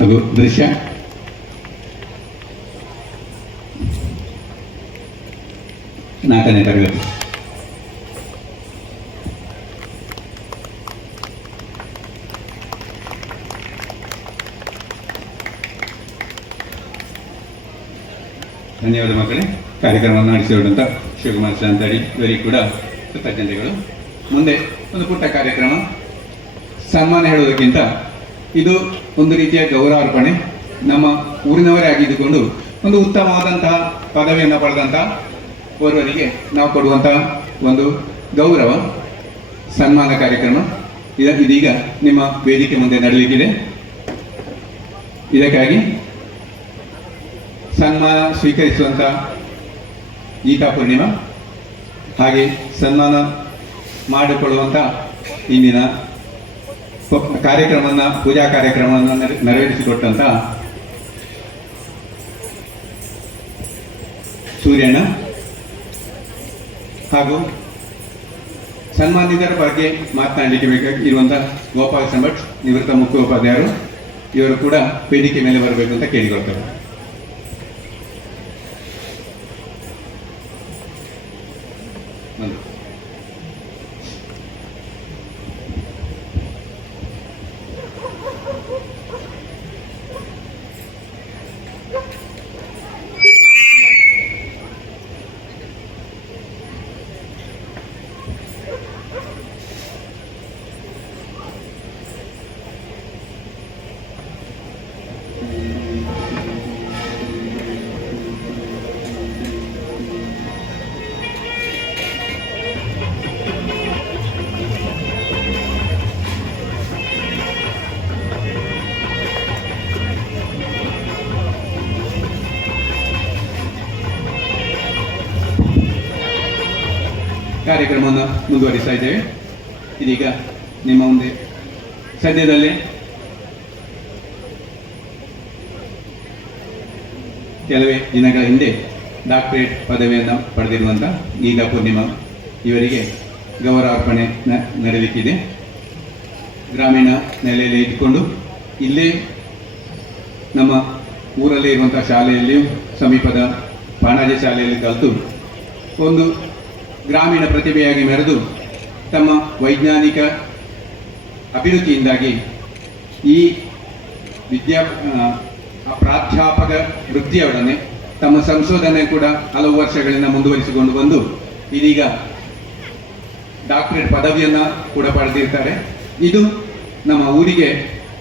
ಅದು ದೃಶ್ಯ? ನಾಲ್ಕನೇ ತರಗತಿ. ಧನ್ಯವಾದ ಮಕ್ಕಳೇ. ಕಾರ್ಯಕ್ರಮವನ್ನು ನಡೆಸಿರುವಂಥ ಶಿವಕುಮಾರ್ ಶಾಂತಡಿ ಇವರಿಗೆ ಕೂಡ ಕೃತಜ್ಞತೆಗಳು. ಮುಂದೆ ಒಂದು ಪುಟ್ಟ ಕಾರ್ಯಕ್ರಮ. ಸನ್ಮಾನ ಹೇಳುವುದಕ್ಕಿಂತ ಇದು ಒಂದು ರೀತಿಯ ಗೌರವಾರ್ಪಣೆ. ನಮ್ಮ ಊರಿನವರೇ ಆಗಿದ್ದುಕೊಂಡು ಒಂದು ಉತ್ತಮವಾದಂತಹ ಪದವಿಯನ್ನು ಪಡೆದಂತಹ ಓರ್ವರಿಗೆ ನಾವು ಕೊಡುವಂತಹ ಒಂದು ಗೌರವ, ಸನ್ಮಾನ ಕಾರ್ಯಕ್ರಮ. ಇದ, ಇದೀಗ ನಿಮ್ಮ ವೇದಿಕೆ ಮುಂದೆ ನಡೆಯಲಿಕ್ಕಿದೆ. ಇದಕ್ಕಾಗಿ ಸನ್ಮಾನ ಸ್ವೀಕರಿಸುವಂಥ ಗೀತಾ ಪೂರ್ಣಿಮಾ ಹಾಗೆ ಸನ್ಮಾನ ಮಾಡಿಕೊಳ್ಳುವಂಥ ಇಂದಿನ ಕಾರ್ಯಕ್ರಮವನ್ನು, ಪೂಜಾ ಕಾರ್ಯಕ್ರಮವನ್ನು ನೆರವೇರಿಸಿಕೊಟ್ಟಂತ ಸೂರ್ಯಣ್ಣ ಹಾಗೂ ಸನ್ಮಾನಿತರ ಬಗ್ಗೆ ಮಾತನಾಡಲಿಕ್ಕೆ ಬೇಕಾಗಿ ಗೋಪಾಲ್ ಗೋಪಾಲ ಸಂಭಟ್, ನಿವೃತ್ತ ಮುಖ್ಯೋಪಾಧ್ಯಾಯರು, ಇವರು ಕೂಡ ವೇದಿಕೆ ಮೇಲೆ ಬರಬೇಕು ಅಂತ ಕೇಳಿಕೊಳ್ತಾರೆ ಕಾರ್ಯಕ್ರಮವನ್ನು ಮುಂದುವರಿಸ್ತಾ ಇದ್ದೇವೆ. ಇದೀಗ ನಿಮ್ಮ ಮುಂದೆ ಸದ್ಯದಲ್ಲೇ ಕೆಲವೇ ದಿನಗಳ ಹಿಂದೆ ಡಾಕ್ಟರೇಟ್ ಪದವಿಯನ್ನು ಪಡೆದಿರುವಂಥ ಈಗ ಪೂರ್ಣಿಮಾ ಇವರಿಗೆ ಗೌರವಾರ್ಪಣೆ ನ- ನಡೆಯಲಿಕ್ಕಿದೆ ಗ್ರಾಮೀಣ ನೆಲೆಯಲ್ಲಿ ಇದ್ದುಕೊಂಡು ಇಲ್ಲೇ ನಮ್ಮ ಊರಲ್ಲೇ ಇರುವಂಥ ಶಾಲೆಯಲ್ಲಿಯೂ ಸಮೀಪದ ಬಾಣಾಜಿ ಶಾಲೆಯಲ್ಲಿ ಕಲಿತು ಒಂದು ಗ್ರಾಮೀಣ ಪ್ರತಿಭೆಯಾಗಿ ಮೆರೆದು ತಮ್ಮ ವೈಜ್ಞಾನಿಕ ಅಭಿವೃದ್ಧಿಯಿಂದಾಗಿ ಈ ವಿದ್ಯಾ ಪ್ರಾಧ್ಯಾಪಕ ವೃತ್ತಿಯೊಡನೆ ತಮ್ಮ ಸಂಶೋಧನೆ ಕೂಡ ಹಲವು ವರ್ಷಗಳಿಂದ ಮುಂದುವರಿಸಿಕೊಂಡು ಬಂದು ಇದೀಗ ಡಾಕ್ಟರೇಟ್ ಪದವಿಯನ್ನು ಕೂಡ ಪಡೆದಿರ್ತಾರೆ. ಇದು ನಮ್ಮ ಊರಿಗೆ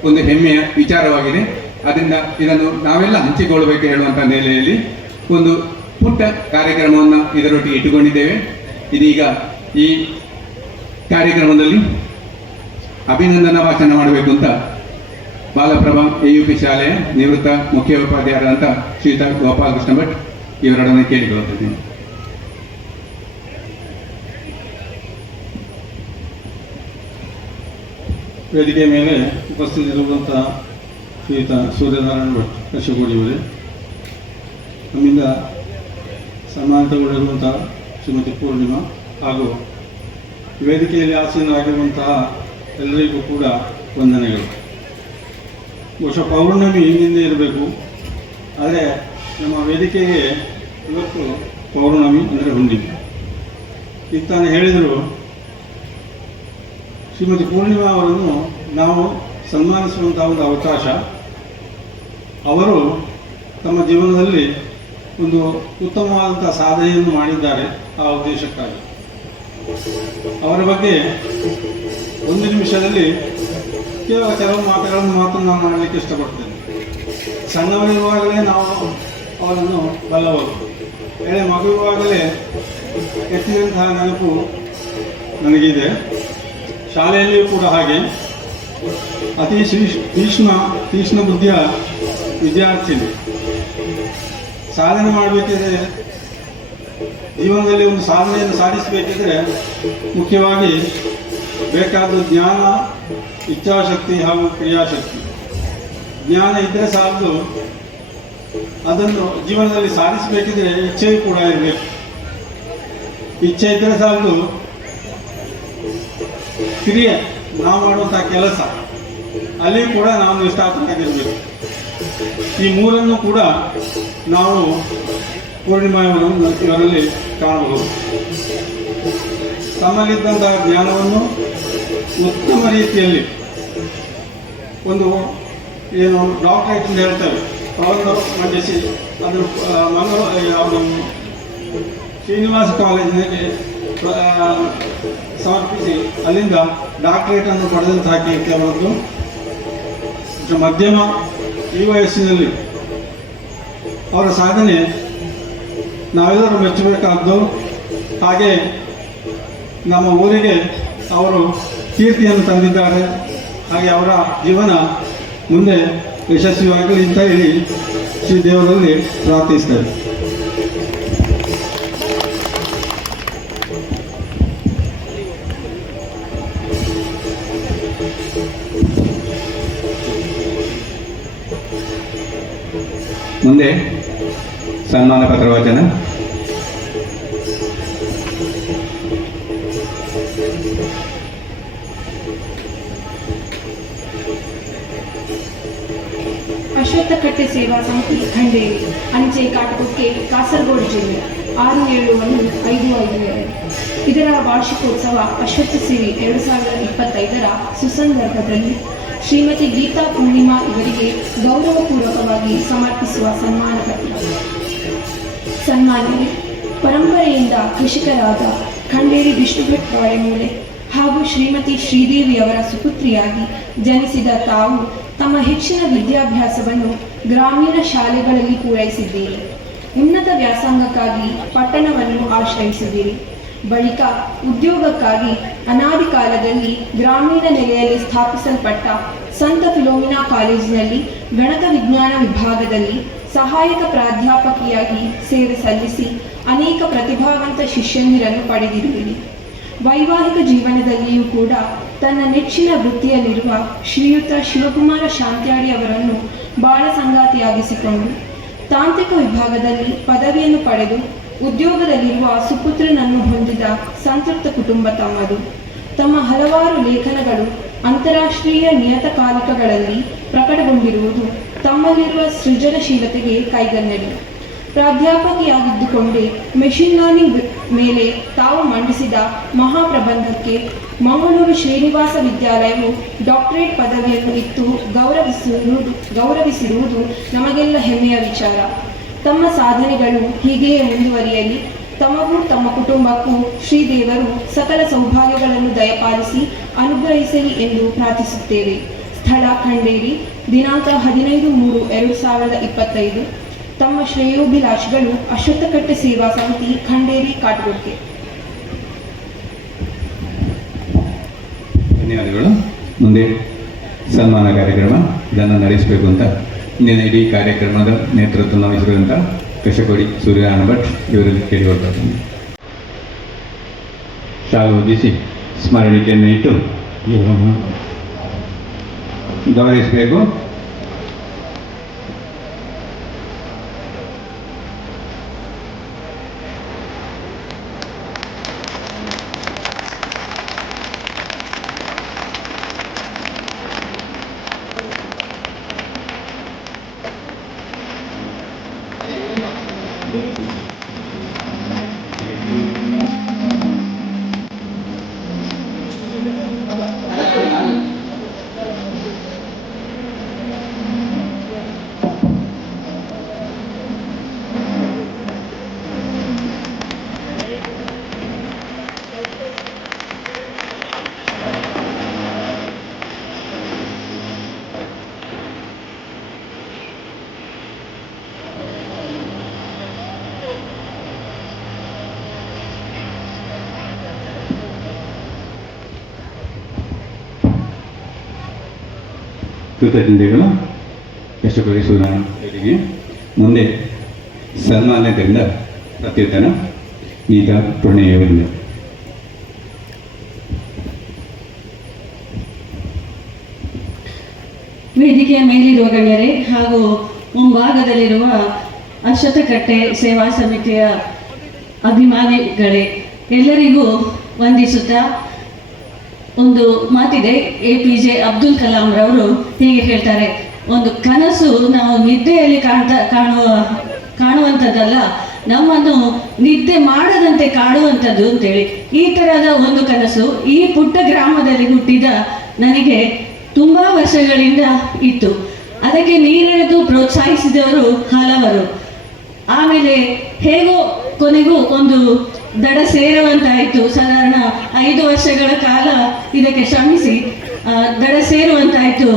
ಒಂದು ಹೆಮ್ಮೆಯ ವಿಚಾರವಾಗಿದೆ. ಅದರಿಂದ ಇದನ್ನು ನಾವೆಲ್ಲ ಹಂಚಿಕೊಳ್ಳಬೇಕು ಹೇಳುವಂಥ ನೆಲೆಯಲ್ಲಿ ಒಂದು ಪುಟ್ಟ ಕಾರ್ಯಕ್ರಮವನ್ನು ಇದರೊಟ್ಟಿಗೆ ಇಟ್ಟುಕೊಂಡಿದ್ದೇವೆ. ಇದೀಗ ಈ ಕಾರ್ಯಕ್ರಮದಲ್ಲಿ ಅಭಿನಂದನಾ ಭಾಷಣ ಮಾಡಬೇಕು ಅಂತ ಬಾಲಪ್ರಭಾ ಎ ಯು ಪಿ ಶಾಲೆಯ ನಿವೃತ್ತ ಮುಖ್ಯ ಉಪಾಧ್ಯಾಯರಾದಂತ ಶ್ರೀತ ಗೋಪಾಲಕೃಷ್ಣ ಭಟ್ ಇವರೊಡನೆ ಕೇಳಿಕೊಳ್ಳುತ್ತೇನೆ ವೇದಿಕೆ ಮೇಲೆ ಉಪಸ್ಥಿತರಿರುವಂಥ ಶ್ರೀಯುತ ಸೂರ್ಯನಾರಾಯಣ ಭಟ್ ಕಶಗೋಡಿಯವರೇ ನಮ್ಮಿಂದ ಸನ್ಮಾನಿತಗೊಂಡಿರುವಂಥ ಶ್ರೀಮತಿ ಪೂರ್ಣಿಮಾ ಹಾಗೂ ವೇದಿಕೆಯಲ್ಲಿ ಆಸೀನರಾಗಿರುವಂತಹ ಎಲ್ಲರಿಗೂ ಕೂಡ ವಂದನೆಗಳು. ಬಹುಶಃ ಪೌರ್ಣಮಿ ಹಿಂದಿಂದ ಇರಬೇಕು. ಆದರೆ ನಮ್ಮ ವೇದಿಕೆಗೆ ಇವತ್ತು ಪೌರ್ಣಮಿ ಅಂದರೆ ಹುಣ್ಣಿಮೆ. ಈಗ ತಾನು ಹೇಳಿದರು, ಶ್ರೀಮತಿ ಪೂರ್ಣಿಮಾ ಅವರನ್ನು ನಾವು ಸನ್ಮಾನಿಸುವಂತಹ ಒಂದು ಅವಕಾಶ ಅವರು ತಮ್ಮ ಜೀವನದಲ್ಲಿ ಒಂದು ಉತ್ತಮವಾದಂಥ ಸಾಧನೆಯನ್ನು ಮಾಡಿದ್ದಾರೆ ಆ ಉದ್ದೇಶಕ್ಕಾಗಿ. ಅವರ ಬಗ್ಗೆ ಒಂದು ನಿಮಿಷದಲ್ಲಿ ಕೇವಲ ಕೆಲವು ಮಾತುಗಳನ್ನು ಮಾತ್ರ ನಾನು ಮಾಡಲಿಕ್ಕೆ ಇಷ್ಟಪಡ್ತೇನೆ. ಸಣ್ಣವರಿರುವಾಗಲೇ ನಾವು ಅವರನ್ನು ಬಲ್ಲವರು. ಎಳೆ ಮಗುವಾಗಲೇ ಎತ್ತಿದಂತಹ ನೆನಪು ನನಗಿದೆ. ಶಾಲೆಯಲ್ಲಿಯೂ ಕೂಡ ಹಾಗೆ. ಅತಿ ಶ್ರೀ- ತೀಕ್ಷ್ಣ ತೀಕ್ಷ್ಣ ಬುದ್ಧಿಯ ವಿದ್ಯಾರ್ಥಿನಿ. ಸಾಧನೆ ಮಾಡಬೇಕಿದ್ರೆ, ಜೀವನದಲ್ಲಿ ಒಂದು ಸಾಧನೆಯನ್ನು ಸಾಧಿಸಬೇಕಿದ್ರೆ ಮುಖ್ಯವಾಗಿ ಬೇಕಾದ ಜ್ಞಾನ, ಇಚ್ಛಾಶಕ್ತಿ ಹಾಗೂ ಕ್ರಿಯಾಶಕ್ತಿ. ಜ್ಞಾನ ಇದ್ದರೆ ಸಾಲದು. ಅದನ್ನು ಜೀವನದಲ್ಲಿ ಸಾಧಿಸಬೇಕಿದ್ರೆ ಇಚ್ಛೆ ಕೂಡ ಇರಬೇಕು. ಇಚ್ಛೆ ಇದ್ದರೆ ಸಾಲದು. ಕ್ರಿಯೆ, ನಾವು ಮಾಡುವಂಥ ಕೆಲಸ, ಅಲ್ಲಿ ಕೂಡ ನಾವು ನಿಷ್ಠಾತರಾಗಿರಬೇಕು ಈ ಮೂರನ್ನು ಕೂಡ ನಾವು ಪೂರ್ಣಿಮಾಯವನ್ನು ಇವರಲ್ಲಿ ಕಾಣಬಹುದು. ತಮ್ಮಲ್ಲಿದ್ದಂತಹ ಜ್ಞಾನವನ್ನು ಉತ್ತಮ ರೀತಿಯಲ್ಲಿ ಒಂದು ಏನು ಡಾಕ್ಟರೇಟ್ ಅಂತ ಹೇಳ್ತಾರೆ. ಅವರನ್ನು ಮಂಡಿಸಿ ಅದು ಮಂಗಳೂರು ಶ್ರೀನಿವಾಸ ಕಾಲೇಜಿನಲ್ಲಿ ಸಮರ್ಪಿಸಿ. ಅಲ್ಲಿಂದ ಡಾಕ್ಟರೇಟನ್ನು ಪಡೆದಂತಹ ಕೆಲವೊಂದು ಮಧ್ಯಮ ಈ ವಯಸ್ಸಿನಲ್ಲಿ ಅವರ ಸಾಧನೆ ನಾವೆಲ್ಲರೂ ಮೆಚ್ಚಬೇಕಾದ್ದು, ಹಾಗೆ ನಮ್ಮ ಊರಿಗೆ ಅವರು ಕೀರ್ತಿಯನ್ನು ತಂದಿದ್ದಾರೆ. ಹಾಗೆ ಅವರ ಜೀವನ ಮುಂದೆ ಯಶಸ್ವಿಯಾಗಲಿ ಅಂತ ಹೇಳಿ ಶ್ರೀ ದೇವರಲ್ಲಿ ಪ್ರಾರ್ಥಿಸ್ತೇವೆ ಮುಂದೆ ಸನ್ಮಾನ ಪತ್ರ ವಚನ ಅಶ್ವತ್ಥಕಟ್ಟೆ ಸೇವಾ ಸಮಿತಿ ಖಂಡೇರಿ ಅಂಚೆ ಕಾಟಕೊಕ್ಕೆ ಕಾಸರಗೋಡು ಜಿಲ್ಲೆ ಆರು ಏಳು ಒಂದು ಐದು ಐದು ಎರಡು ಇದರ ವಾರ್ಷಿಕೋತ್ಸವ ಅಶ್ವತ್ಥ ಸಿರಿ ಎರಡು ಸಾವಿರದ ಇಪ್ಪತ್ತೈದರ ಸುಸಂದರ್ಭದಲ್ಲಿ ಶ್ರೀಮತಿ ಗೀತಾ ಪೂರ್ಣಿಮಾ ಇವರಿಗೆ ಗೌರವಪೂರ್ವಕವಾಗಿ ಸಮರ್ಪಿಸುವ ಸನ್ಮಾನ ಪತ್ರ. ಪರಂಪರೆಯಿಂದ ಕೃಷಿಕರಾದ ಖಂಡೇರಿ ವಿಷ್ಣುಭಟ್ ಮೂಲೆ ಹಾಗೂ ಶ್ರೀಮತಿ ಶ್ರೀದೇವಿಯವರ ಸುಪುತ್ರಿಯಾಗಿ ಜನಿಸಿದ ತಾವು ತಮ್ಮ ಹೆಚ್ಚಿನ ವಿದ್ಯಾಭ್ಯಾಸವನ್ನು ಗ್ರಾಮೀಣ ಶಾಲೆಗಳಲ್ಲಿ ಪೂರೈಸಿದ್ದೀರಿ. ಉನ್ನತ ವ್ಯಾಸಂಗಕ್ಕಾಗಿ ಪಟ್ಟಣವನ್ನು ಆಶ್ರಯಿಸಿದ್ದೀರಿ. ಬಳಿಕ ಉದ್ಯೋಗಕ್ಕಾಗಿ ಅನಾದಿ ಕಾಲದಲ್ಲಿ ಗ್ರಾಮೀಣ ನೆಲೆಯಲ್ಲಿ ಸ್ಥಾಪಿಸಲ್ಪಟ್ಟ ಸಂತ ಫಿಲೋಮಿನಾ ಕಾಲೇಜಿನಲ್ಲಿ ಗಣಕ ವಿಜ್ಞಾನ ವಿಭಾಗದಲ್ಲಿ ಸಹಾಯಕ ಪ್ರಾಧ್ಯಾಪಕಿಯಾಗಿ ಸೇವೆ ಸಲ್ಲಿಸಿ ಅನೇಕ ಪ್ರತಿಭಾವಂತ ಶಿಷ್ಯಂದಿರನ್ನು ಪಡೆದಿರುವಿರಿ. ವೈವಾಹಿಕ ಜೀವನದಲ್ಲಿಯೂ ಕೂಡ ತನ್ನ ನೆಚ್ಚಿನ ವೃತ್ತಿಯಲ್ಲಿರುವ ಶ್ರೀಯುತ ಶಿವಕುಮಾರ ಶಾಂತ್ಯಾಡಿ ಅವರನ್ನು ಬಾಳ ಸಂಗಾತಿಯಾಗಿಸಿಕೊಂಡು ತಾಂತ್ರಿಕ ವಿಭಾಗದಲ್ಲಿ ಪದವಿಯನ್ನು ಪಡೆದು ಉದ್ಯೋಗದಲ್ಲಿರುವ ಸುಪುತ್ರನನ್ನು ಹೊಂದಿದ ಸಂತೃಪ್ತ ಕುಟುಂಬ ತಮ್ಮದು. ತಮ್ಮ ಹಲವಾರು ಲೇಖನಗಳು ಅಂತಾರಾಷ್ಟ್ರೀಯ ನಿಯತಕಾಲಿಕಗಳಲ್ಲಿ ಪ್ರಕಟಗೊಂಡಿರುವುದು ತಮ್ಮಲ್ಲಿರುವ ಸೃಜನಶೀಲತೆಗೆ ಕೈಗನ್ನಡಿ. ಪ್ರಾಧ್ಯಾಪಕಿಯಾಗಿದ್ದುಕೊಂಡೇ ಮೆಷಿನ್ ಲರ್ನಿಂಗ್ ಮೇಲೆ ತಾವು ಮಂಡಿಸಿದ ಮಹಾಪ್ರಬಂಧಕ್ಕೆ ಮಂಗಳೂರು ಶ್ರೀನಿವಾಸ ವಿದ್ಯಾಲಯವು ಡಾಕ್ಟರೇಟ್ ಪದವಿಯನ್ನು ಇತ್ತು ಗೌರವಿಸಿರುವುದು ಗೌರವಿಸಿರುವುದು ನಮಗೆಲ್ಲ ಹೆಮ್ಮೆಯ ವಿಚಾರ. ತಮ್ಮ ಸಾಧನೆಗಳು ಹೀಗೆಯೇ ಮುಂದುವರಿಯಲಿ. ತಮಗೂ ತಮ್ಮ ಕುಟುಂಬಕ್ಕೂ ಶ್ರೀದೇವರು ಸಕಲ ಸೌಭಾಗ್ಯಗಳನ್ನು ದಯಪಾಲಿಸಿ ಅನುಗ್ರಹಿಸಲಿ ಎಂದು ಪ್ರಾರ್ಥಿಸುತ್ತೇವೆ. ಸ್ಥಳ ಖಂಡೇರಿ, ದಿನಾಂಕ ಹದಿನೈದು ಮೂರು ಎರಡು ಸಾವಿರದ ಇಪ್ಪತ್ತೈದು. ತಮ್ಮ ಶ್ರೇಯೋಭಿಲಾಷಿಗಳು ಅಶ್ವತ್ಥಕಟ್ಟೆ ಸೇವಾ ಸಮಿತಿ, ಖಂಡೇರಿ ಕಾಟಗುಡ್ಕೆ ಧನ್ಯವಾದಗಳು. ಮುಂದೆ ಸನ್ಮಾನ ಕಾರ್ಯಕ್ರಮ ಇದನ್ನು ನಡೆಸಬೇಕು ಅಂತ ಇಂದಿನ ಇಡೀ ಕಾರ್ಯಕ್ರಮದ ನೇತೃತ್ವ ವಹಿಸಿರುವಂಥ ಕಶಕೋಡಿ ಸೂರ್ಯನಾರಾಯಣ ಭಟ್ ಇವರಲ್ಲಿ ಕೇಳಿಕೊಳ್ತಾರೆ ಶಾಲು ಹೊದಿಸಿ ಸ್ಮರಣಿಕೆಯನ್ನು ಇಟ್ಟು. ಗೌರವಿಸಬೇಕು ಕೃತಜ್ಞತೆಗಳು ನಾನು ಹೇಳಿದ್ದೀನಿ ಮುಂದೆ ಸನ್ಮಾನ್ಯತೆಯಿಂದ ಪ್ರತ್ಯುತ್ತನ. ಈಗ ಪ್ರಣಯವರಿಂದ ವೇದಿಕೆಯ ಮೇಲಿರುವ ಗಣ್ಯರೇ ಹಾಗೂ ಮುಂಭಾಗದಲ್ಲಿರುವ ಅಶ್ವತಕಟ್ಟೆ ಸೇವಾ ಸಮಿತಿಯ ಅಭಿಮಾನಿಗಳೇ, ಎಲ್ಲರಿಗೂ ವಂದಿಸುತ್ತಾ ಒಂದು ಮಾತಿದೆ, A P J Abdul Kalam ರವರು ಹೀಗೆ ಹೇಳ್ತಾರೆ, ಒಂದು ಕನಸು ನಾವು ನಿದ್ದೆಯಲ್ಲಿ ಕಾಣ್ತಾ, ಕಾಣುವ, ಕಾಣುವಂಥದ್ದಲ್ಲ, ನಮ್ಮನ್ನು ನಿದ್ದೆ ಮಾಡದಂತೆ ಕಾಣುವಂಥದ್ದು ಅಂತೇಳಿ. ಈ ತರಹದ ಒಂದು ಕನಸು ಈ ಪುಟ್ಟ ಗ್ರಾಮದಲ್ಲಿ ಹುಟ್ಟಿದ ನನಗೆ ತುಂಬಾ ವರ್ಷಗಳಿಂದ ಇತ್ತು. ಅದಕ್ಕೆ ನೀರೆಳೆದು ಪ್ರೋತ್ಸಾಹಿಸಿದವರು ಹಲವರು. ಆಮೇಲೆ ಹೇಗೋ ಕೊನೆಗೂ ಒಂದು ದಡ ಸೇರುವಂತಾಯಿತು. ಸಾಧಾರಣ ಐದು ವರ್ಷಗಳ ಕಾಲ ಇದಕ್ಕೆ ಶ್ರಮಿಸಿ ದಡ ಸೇರುವಂತಾಯಿತು.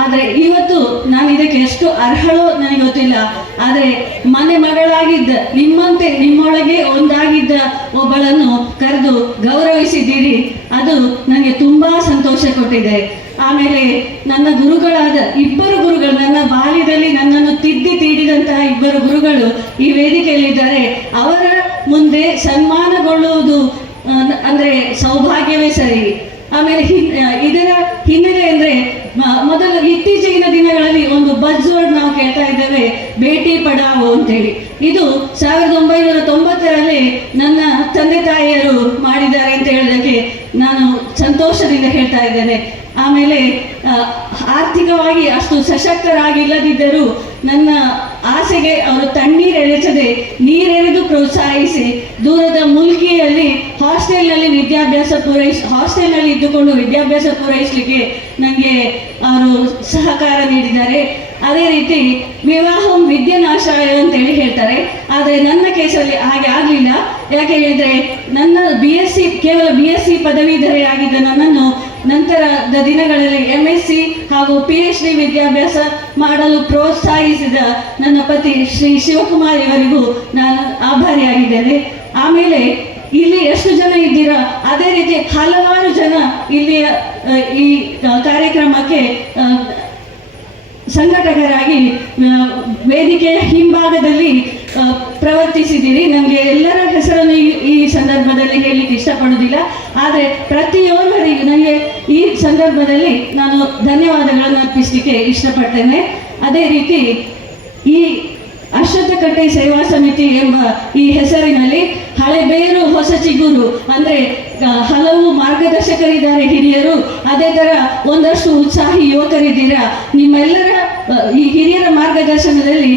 ಆದರೆ ಇವತ್ತು ನಾನು ಇದಕ್ಕೆ ಎಷ್ಟು ಅರ್ಹಳೋ ನನಗೆ ಗೊತ್ತಿಲ್ಲ. ಆದರೆ ಮನೆ ಮಗಳಾಗಿದ್ದ, ನಿಮ್ಮಂತೆ ನಿಮ್ಮೊಳಗೆ ಒಂದಾಗಿದ್ದ ಒಬ್ಬಳನ್ನು ಕರೆದು ಗೌರವಿಸಿದ್ದೀರಿ. ಅದು ನನಗೆ ತುಂಬಾ ಸಂತೋಷ ಕೊಟ್ಟಿದೆ. ಆಮೇಲೆ ನನ್ನ ಗುರುಗಳಾದ ಇಬ್ಬರು ಗುರುಗಳು, ನನ್ನ ಬಾಲ್ಯದಲ್ಲಿ ನನ್ನನ್ನು ತಿದ್ದಿ ತೀಡಿದಂತಹ ಇಬ್ಬರು ಗುರುಗಳು ಈ ವೇದಿಕೆಯಲ್ಲಿದ್ದಾರೆ. ಅವರ ಮುಂದೆ ಸನ್ಮಾನಗೊಳ್ಳುವುದು ಅಂದ್ರೆ ಸೌಭಾಗ್ಯವೇ ಸರಿ. ಆಮೇಲೆ ಇದರ ಹಿನ್ನೆಲೆ ಅಂದ್ರೆ ಮೊದಲು ಇತ್ತೀಚಿನ ದಿನಗಳಲ್ಲಿ ಒಂದು ಬಜ್ ನಾವು ಕೇಳ್ತಾ ಇದ್ದೇವೆ ಭೇಟಿ ಪಡಾವೋ ಅಂತೇಳಿ. ಇದು ಸಾವಿರದ ಒಂಬೈನೂರ ತೊಂಬತ್ತರಲ್ಲಿ ನನ್ನ ತಂದೆ ತಾಯಿಯರು ಮಾಡಿದ್ದಾರೆ ಅಂತ ಹೇಳೋದಕ್ಕೆ ನಾನು ಸಂತೋಷದಿಂದ ಹೇಳ್ತಾ ಇದ್ದೇನೆ. ಆಮೇಲೆ ಆರ್ಥಿಕವಾಗಿ ಅಷ್ಟು ಸಶಕ್ತರಾಗಿಲ್ಲದಿದ್ದರೂ ನನ್ನ ಆಸೆಗೆ ಅವರು ತಣ್ಣೀರೆರೆಸದೆ ನೀರೆರೆದು ಪ್ರೋತ್ಸಾಹಿಸಿ ದೂರದ ಮುಲ್ಕಿಯಲ್ಲಿ ಹಾಸ್ಟೆಲ್ನಲ್ಲಿ ವಿದ್ಯಾಭ್ಯಾಸ ಪೂರೈಸ್, ಹಾಸ್ಟೆಲ್ನಲ್ಲಿ ಇದ್ದುಕೊಂಡು ವಿದ್ಯಾಭ್ಯಾಸ ಪೂರೈಸಲಿಕ್ಕೆ ನನಗೆ ಅವರು ಸಹಕಾರ ನೀಡಿದ್ದಾರೆ. ಅದೇ ರೀತಿ ವಿವಾಹಂ ವಿದ್ಯನಾಶಾಯ ಅಂತೇಳಿ ಹೇಳ್ತಾರೆ. ಆದರೆ ನನ್ನ ಕೇಸಲ್ಲಿ ಹಾಗೆ ಆಗಲಿಲ್ಲ. ಯಾಕೆ ಹೇಳಿದ್ರೆ ನನ್ನ ಬಿ ಎಸ್ ಸಿ ಕೇವಲ ಬಿ ಎಸ್ ಸಿ ಪದವೀಧರೆಯಾಗಿದ್ದ ನನ್ನನ್ನು ದಿನಗಳಲ್ಲಿ ಎಂ ಎಸ್ ಸಿ ಹಾಗೂ ಪಿ ಎಚ್ ಡಿ ವಿದ್ಯಾಭ್ಯಾಸ ಮಾಡಲು ಪ್ರೋತ್ಸಾಹಿಸಿದ ನನ್ನ ಪತಿ ಶ್ರೀ ಶಿವಕುಮಾರ್ ಇವರಿಗೂ ನಾನು ಆಭಾರಿಯಾಗಿದ್ದೇನೆ. ಆಮೇಲೆ ಇಲ್ಲಿ ಎಷ್ಟು ಜನ ಇದ್ದೀರಾ? ಅದೇ ರೀತಿ ಹಲವಾರು ಜನ ಇಲ್ಲಿಯ ಈ ಕಾರ್ಯಕ್ರಮಕ್ಕೆ ಸಂಘಟಕರಾಗಿ ವೇದಿಕೆಯ ಹಿಂಭಾಗದಲ್ಲಿ ಪ್ರವರ್ತಿಸಿದ್ದೀರಿ. ನನಗೆ ಎಲ್ಲರ ಹೆಸರನ್ನು ಈ ಸಂದರ್ಭದಲ್ಲಿ ಹೇಳಲಿಕ್ಕೆ ಇಷ್ಟಪಡುವುದಿಲ್ಲ. ಆದರೆ ಪ್ರತಿಯೊಬ್ಬರಿಗೂ ನನಗೆ ಈ ಸಂದರ್ಭದಲ್ಲಿ ನಾನು ಧನ್ಯವಾದಗಳನ್ನು ಅರ್ಪಿಸಲಿಕ್ಕೆ ಇಷ್ಟಪಡ್ತೇನೆ. ಅದೇ ರೀತಿ ಈ ಅಶ್ವತ್ಥಕಟ್ಟೆ ಸೇವಾ ಸಮಿತಿ ಎಂಬ ಈ ಹೆಸರಿನಲ್ಲಿ ಹಳೆಬೇರು ಹೊಸ ಚಿಗುರು ಅಂದ್ರೆ ಹಲವು ಮಾರ್ಗದರ್ಶಕರಿದ್ದಾರೆ ಹಿರಿಯರು. ಅದೇ ಥರ ಒಂದಷ್ಟು ಉತ್ಸಾಹಿ ಯುವಕರಿದ್ದೀರಾ. ನಿಮ್ಮೆಲ್ಲರ ಈ ಹಿರಿಯರ ಮಾರ್ಗದರ್ಶನದಲ್ಲಿ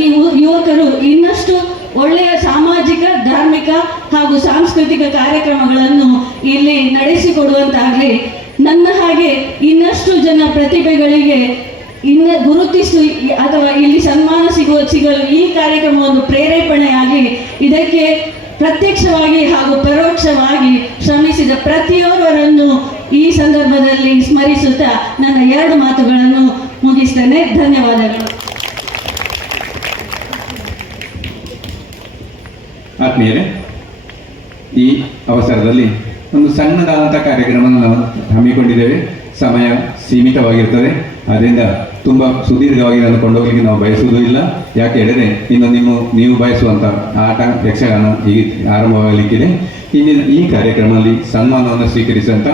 ಈ ಯುವಕರು ಇನ್ನಷ್ಟು ಒಳ್ಳೆಯ ಸಾಮಾಜಿಕ, ಧಾರ್ಮಿಕ ಹಾಗೂ ಸಾಂಸ್ಕೃತಿಕ ಕಾರ್ಯಕ್ರಮಗಳನ್ನು ಇಲ್ಲಿ ನಡೆಸಿಕೊಡುವಂತಾಗಲಿ, ನನ್ನ ಹಾಗೆ ಇನ್ನಷ್ಟು ಜನ ಪ್ರತಿಭೆಗಳಿಗೆ ಇನ್ನ ಗುರುತಿಸಿ, ಅಥವಾ ಇಲ್ಲಿ ಸನ್ಮಾನ ಸಿಗುವ, ಸಿಗಲು ಈ ಕಾರ್ಯಕ್ರಮ ಒಂದು ಪ್ರೇರೇಪಣೆಯಾಗಿ ಇದಕ್ಕೆ ಪ್ರತ್ಯಕ್ಷವಾಗಿ ಹಾಗೂ ಪರೋಕ್ಷವಾಗಿ ಶ್ರಮಿಸಿದ ಪ್ರತಿಯೊಬ್ಬರನ್ನು ಈ ಸಂದರ್ಭದಲ್ಲಿ ಸ್ಮರಿಸುತ್ತಾ ನನ್ನ ಎರಡು ಮಾತುಗಳನ್ನು ಮುಗಿಸ್ತೇನೆ ಧನ್ಯವಾದಗಳು. ಆತ್ಮೀಯರೇ, ಈ ಅವಸರದಲ್ಲಿ ಒಂದು ಸಣ್ಣದಾದಂಥ ಕಾರ್ಯಕ್ರಮವನ್ನು ನಾವು ಹಮ್ಮಿಕೊಂಡಿದ್ದೇವೆ. ಸಮಯ ಸೀಮಿತವಾಗಿರ್ತದೆ. ಅದರಿಂದ ತುಂಬ ಸುದೀರ್ಘವಾಗಿ ನಾನು ಕೊಂಡೋಗಲಿಕ್ಕೆ ನಾವು ಬಯಸುವುದೂ ಇಲ್ಲ. ಯಾಕೆ ಹೇಳಿದರೆ, ಇನ್ನು ನಿಮ್ಮ, ನೀವು ಬಯಸುವಂಥ ಆಟ, ಯಕ್ಷಗಾನ ಈ ಆರಂಭವಾಗಲಿಕ್ಕಿದೆ. ಇಂದಿನ ಈ ಕಾರ್ಯಕ್ರಮದಲ್ಲಿ ಸನ್ಮಾನವನ್ನು ಸ್ವೀಕರಿಸಿದಂಥ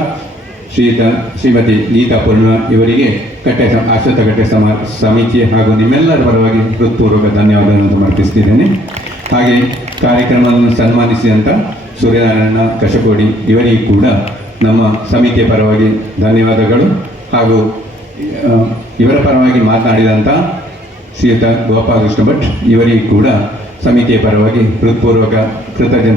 ಶ್ರೀಯುತ ಶ್ರೀಮತಿ ಗೀತಾ ಪೂರ್ಣ ಇವರಿಗೆ ಕಟ್ಟೆ ಆಶ್ರಿತ ಕಟ್ಟೆ ಸಮ, ಸಮಿತಿ ಹಾಗೂ ನಿಮ್ಮೆಲ್ಲರ ಪರವಾಗಿ ಹೃತ್ಪೂರ್ವಕ ಧನ್ಯವಾದಗಳನ್ನು ಸಮರ್ಪಿಸ್ತಿದ್ದೇನೆ. ಹಾಗೆ ಕಾರ್ಯಕ್ರಮವನ್ನು ಸನ್ಮಾನಿಸಿದಂಥ ಸೂರ್ಯನಾರಾಯಣ ಕಶಕೋಡಿ ಇವರಿಗೂ ಕೂಡ ನಮ್ಮ ಸಮಿತಿಯ ಪರವಾಗಿ ಧನ್ಯವಾದಗಳು ಹಾಗೂ ಇವರ ಪರವಾಗಿ ಮಾತನಾಡಿದಂಥ ಶ್ರೀಯುತ ಗೋಪಾಲಕೃಷ್ಣ ಭಟ್ ಇವರಿಗೂ ಕೂಡ ಸಮಿತಿಯ ಪರವಾಗಿ ಹೃತ್ಪೂರ್ವಕ ಕೃತಜ್ಞತೆ